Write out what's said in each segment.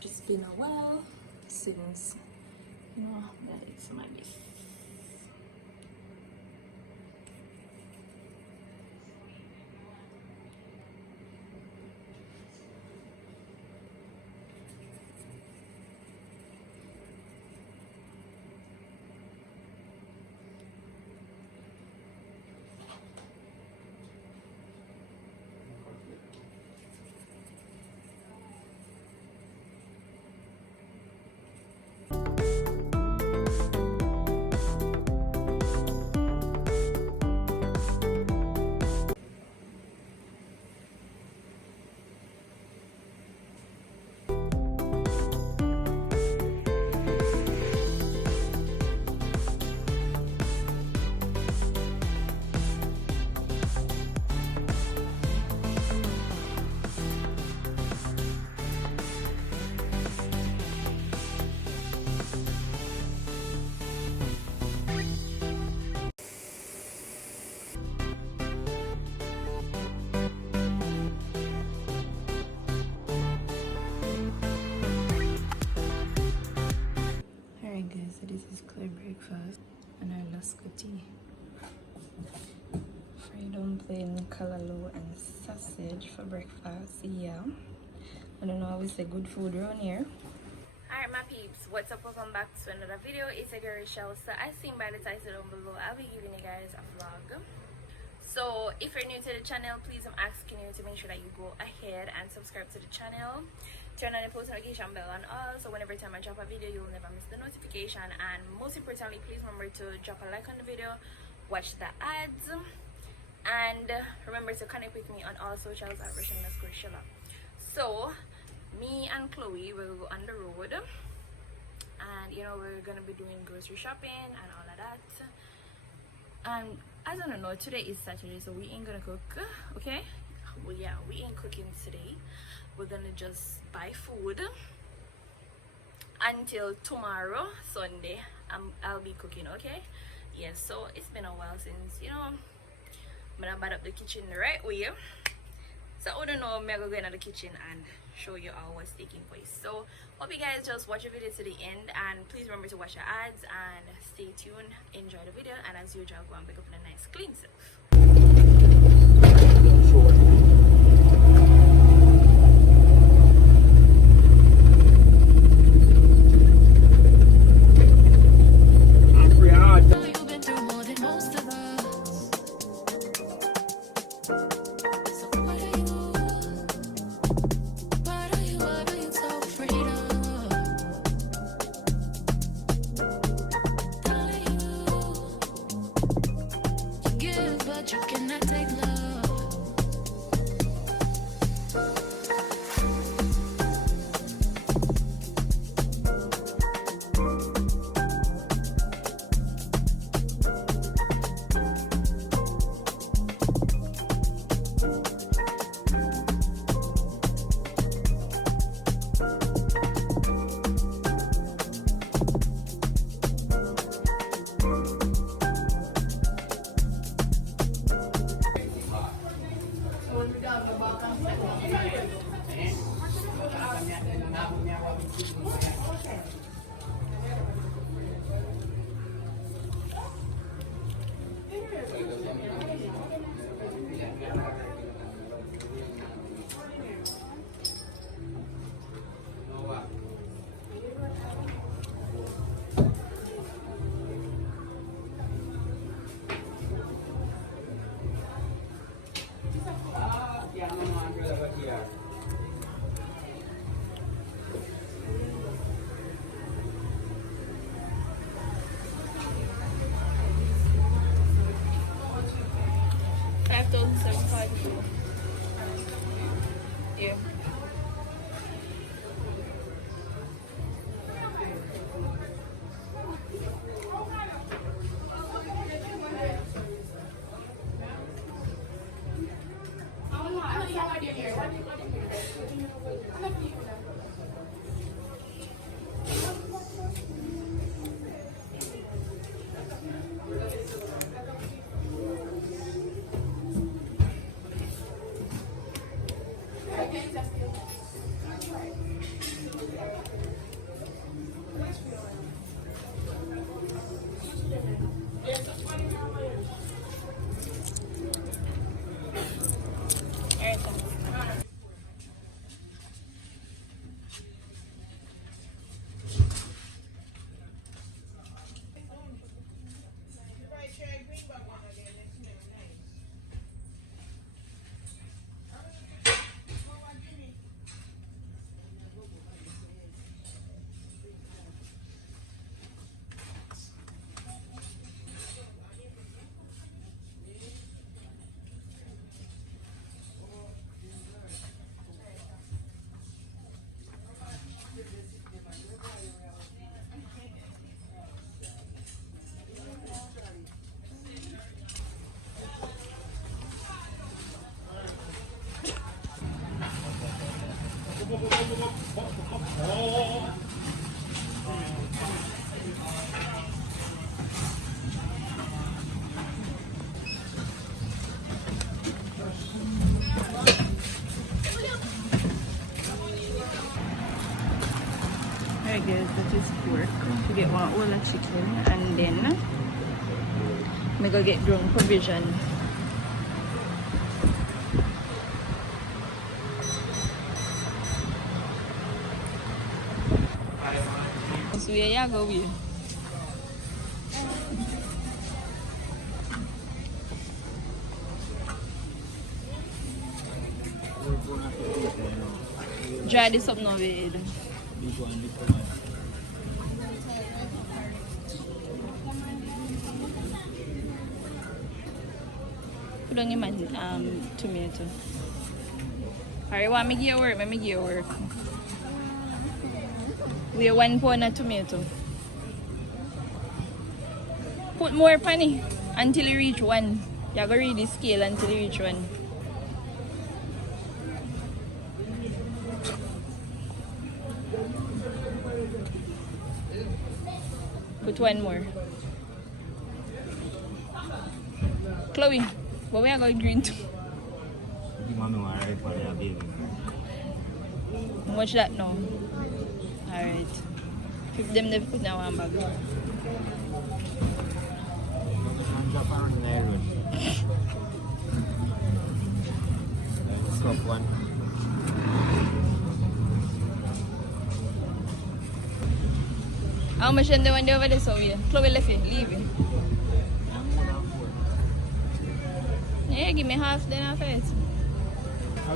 It's been a while since that it's my best. Alright guys, so this is clear breakfast and our Lasco tea. Fried dumpling, callaloo and sausage for breakfast. Yeah, I don't know how we say good food around here. Alright my peeps, what's up? Welcome back to another video. It's a girl Shell. So as seen by the title down below, I'll be giving you guys a vlog. So if you're new to the channel, please I'm asking you to make sure that you go ahead and subscribe to the channel, turn on the post notification bell and all, so whenever time I drop a video you'll never miss the notification. And most importantly, please remember to drop a like on the video, watch the ads, and remember to connect with me on all socials at @Russian_Shella. So me and Chloe will go on the road, and we're gonna be doing grocery shopping and all of that. And as I don't know, today is Saturday, so we ain't gonna cook, okay? Well, yeah, we ain't cooking today. We're gonna just buy food until tomorrow, Sunday. I'll be cooking, okay? Yes, so it's been a while since, I'm gonna bad up the kitchen the right way. So I don't know, I'm gonna go into the kitchen and show you all what's taking place. So hope you guys just watch the video to the end, and please remember to watch your ads and stay tuned, enjoy the video, and as usual go and pick up a nice clean self. You cannot take love. Yeah. Alright guys, that is pork. To get one whole of chicken and then I'm gonna get ground provision. So where you go with? Dry this up now with put on your man tomato. Alright, want me give you work? Let me give you work. We have 1 pound of tomato. Put more penny until you reach 1. You have to read the scale until you reach 1. Put 1 more. Chloe, what we are going green to? How much that now? Alright. Keep them there put now one bag. Cup one. How much then they went over there so we Chloe left it, leave it. Yeah, give me half then half it.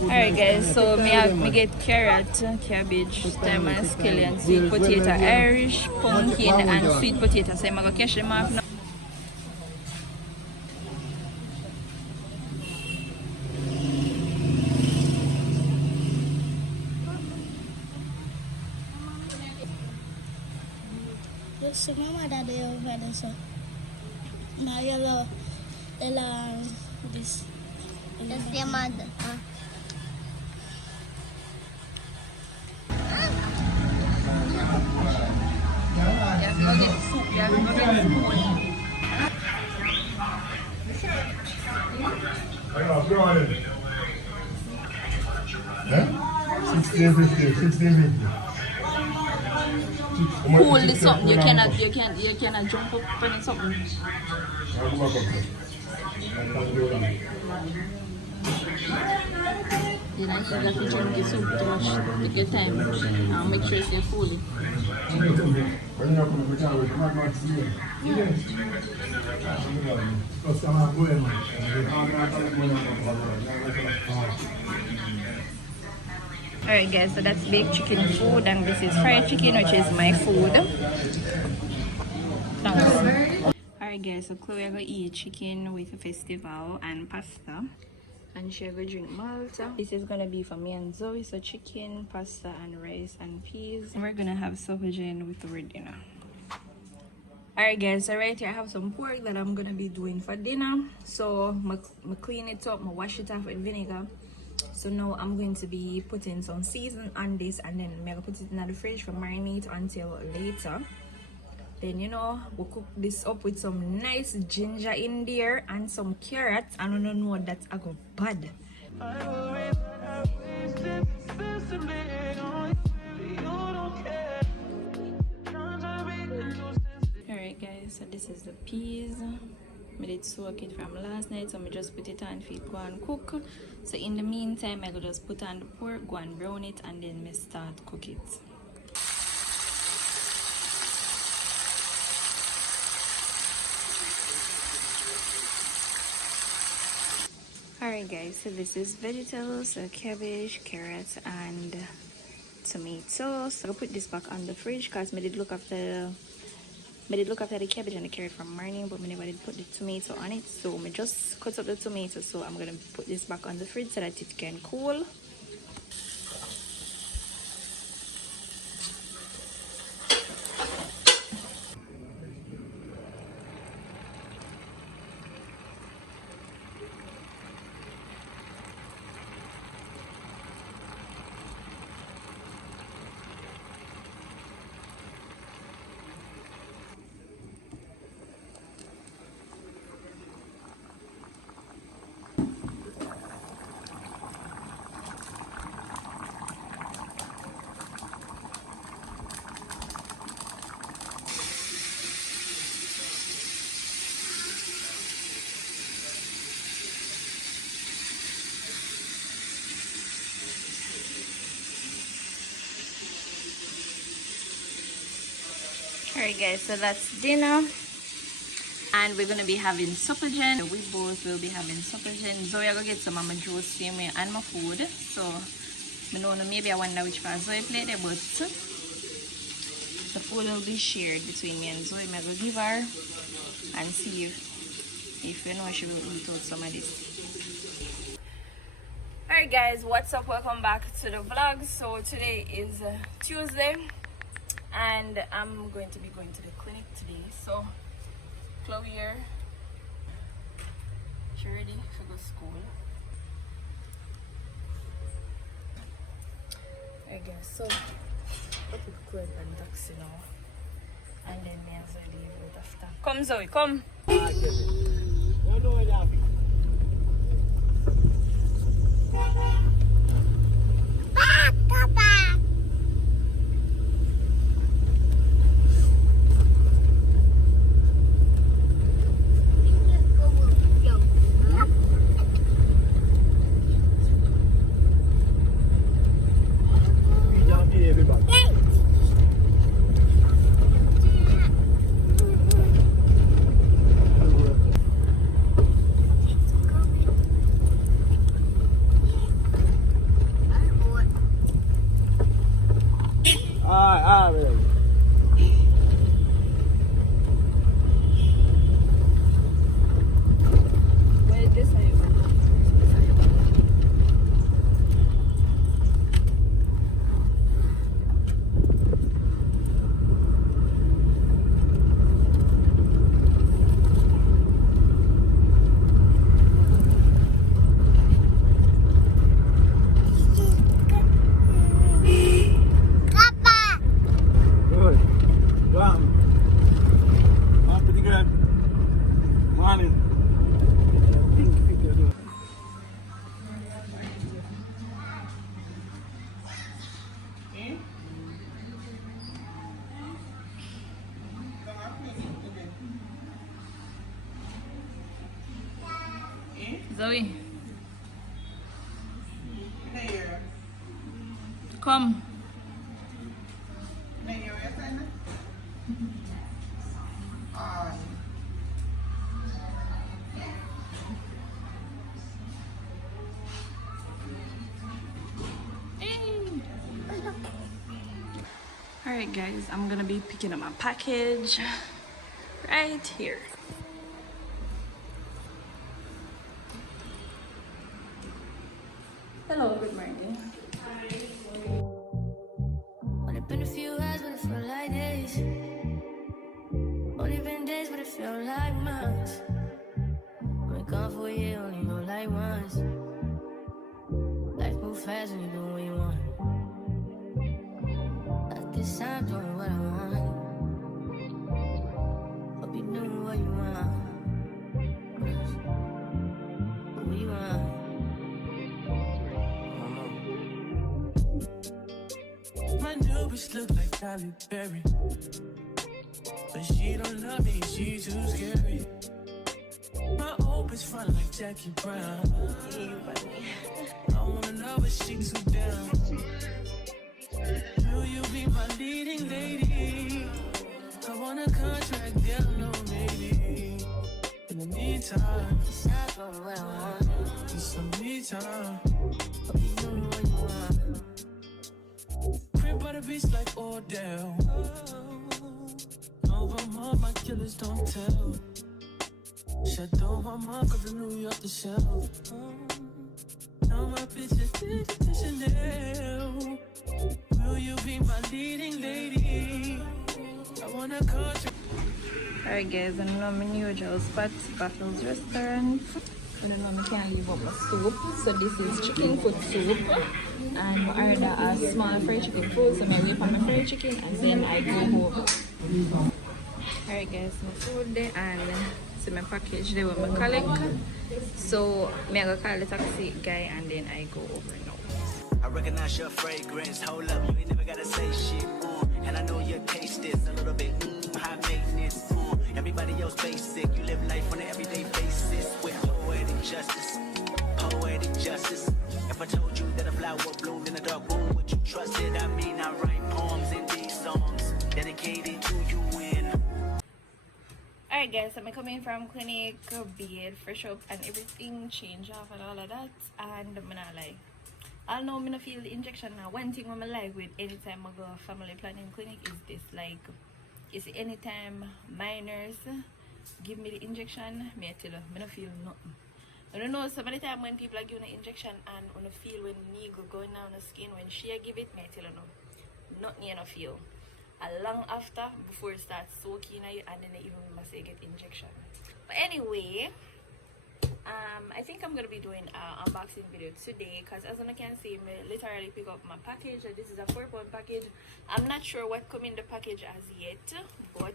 Alright guys, so me get carrot, cabbage, thyme, scallion, sweet potato, Irish, pumpkin and sweet potato. So I'm going to cash them off now. So mama daddy over there so now yellow this that's your mother Yeah? 1650. Hold this something, you cannot jump up on something. Then I think that you drink the soup too much. Take your time and make sure it's full. Alright guys, so that's baked chicken food and this is fried chicken, which is my food. Thanks. Alright guys, so Chloe gonna eat chicken with a festival and pasta. And she gonna drink Malta. This is gonna be for me and Zoe, so chicken, pasta and rice and peas. We're gonna have sausage with our dinner. Alright guys, so right here I have some pork that I'm gonna be doing for dinner. So I clean it up, I wash it off with vinegar. So now I'm going to be putting some season on this and then I'm gonna put it in the fridge for marinate until later. Then you know we'll cook this up with some nice ginger in there and some carrots. I don't know what that's a go bad. Alright guys, so this is the peas. I did soak it from last night, so I just put it on for it go and cook. So in the meantime I will just put on the pork, go and brown it and then I start cook it. Alright guys, so this is vegetables, so cabbage, carrots and tomatoes. So I'll put this back on the fridge because I did look after the cabbage and the carrot from morning, but I never did put the tomato on it. So I just cut up the tomato, so I'm gonna put this back on the fridge so that it can cool. Alright guys, so that's dinner. And we're gonna be having supper gen. We both will be having supper gen. Zoe I go get some of my juice for me and my food. So I don't know, maybe I wonder which part Zoe played there, but the food will be shared between me and Zoe. I go give her and see if you know she will eat out some of this. Alright guys, what's up? Welcome back to the vlog. So today is Tuesday and I'm going to be going to the clinic today. So Chloe here, she ready to go to school. I guess so. I'll put Chloe and taxi now, and then me as well leave out after. Come Zoe, come. Zoe, come. Alright guys, I'm gonna be picking up my package right here. Hello, good morning. Only been a few hours, but it felt like days. Only been days, but it felt like months. Been gone for a year, only know like once. Life move fast when you do what you want. At this time, doing what I want. Hope you doing what you want. What you want. My new bitch look like Halle Berry, but she don't love me, she too scary. My old bitch front like Jackie Brown. I wanna know if she too down. Will you be my leading lady? I want a contract, girl, no maybe. In the meantime, it's not what I want. It's some me time. Hope you know what you want. Crib by the beach like Odell. No, I'm on my killers, don't tell. Shadow my mom, cause I knew you off the shelf. Now my bitch is Chanel. Will you be my leading lady? I wanna contract. Alright guys, I know my new job spot, Battles Restaurant. I don't know I can't leave up my soup. So this is chicken foot soup. And I order a small fried chicken food. So I wait for my fried chicken and then I go home. Alright guys, my food there and see my package there with my collect. So I go call the taxi guy and then I go over now. I recognize your fragrance, hold up, you ain't never gotta say shit, and I know your taste is a little bit, high maintenance, everybody else basic, you live life on an everyday basis, with poetic justice, if I told you that a flower bloomed in a dark room, would you trust it? I mean, I write poems in these songs, dedicated to you and Alright guys, so I'm coming from clinic, bed, fresh up and everything, change off and all of that. And I'm not like, I know I'm gonna feel the injection now. One thing I'm like with anytime I go family planning clinic is this, like, is anytime minors give me the injection, me I tell you, I don't feel nothing. I don't know, some of the time when people are giving an injection and on the feel when needle going down the skin, when she give it, me I tell you no, nothing you don't feel. A long after, before it starts soaking you, and then even must say get injection. But anyway, I think I'm gonna be doing an unboxing video today, because as you can see, me literally pick up my package. This is a 4-pound package. I'm not sure what come in the package as yet, but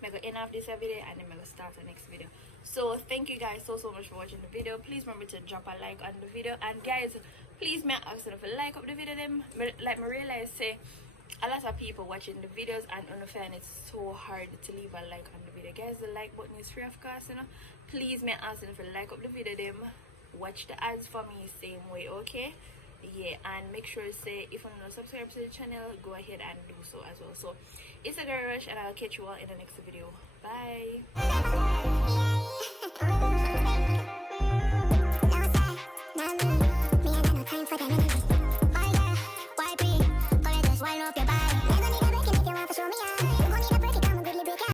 I'm gonna end off this video and then I'm gonna start the next video. So thank you guys so much for watching the video. Please remember to drop a like on the video, and guys, please may I ask you to like up the video. Them like me realize say a lot of people watching the videos and understand it's so hard to leave a like on the video. Guys, the like button is free of course, you know. Please may I ask you to like up the video. Them watch the ads for me same way, okay? Yeah, and make sure to say if you're not subscribed to the channel, go ahead and do so as well. So it's a girl rush, and I'll catch you all in the next video. Bye.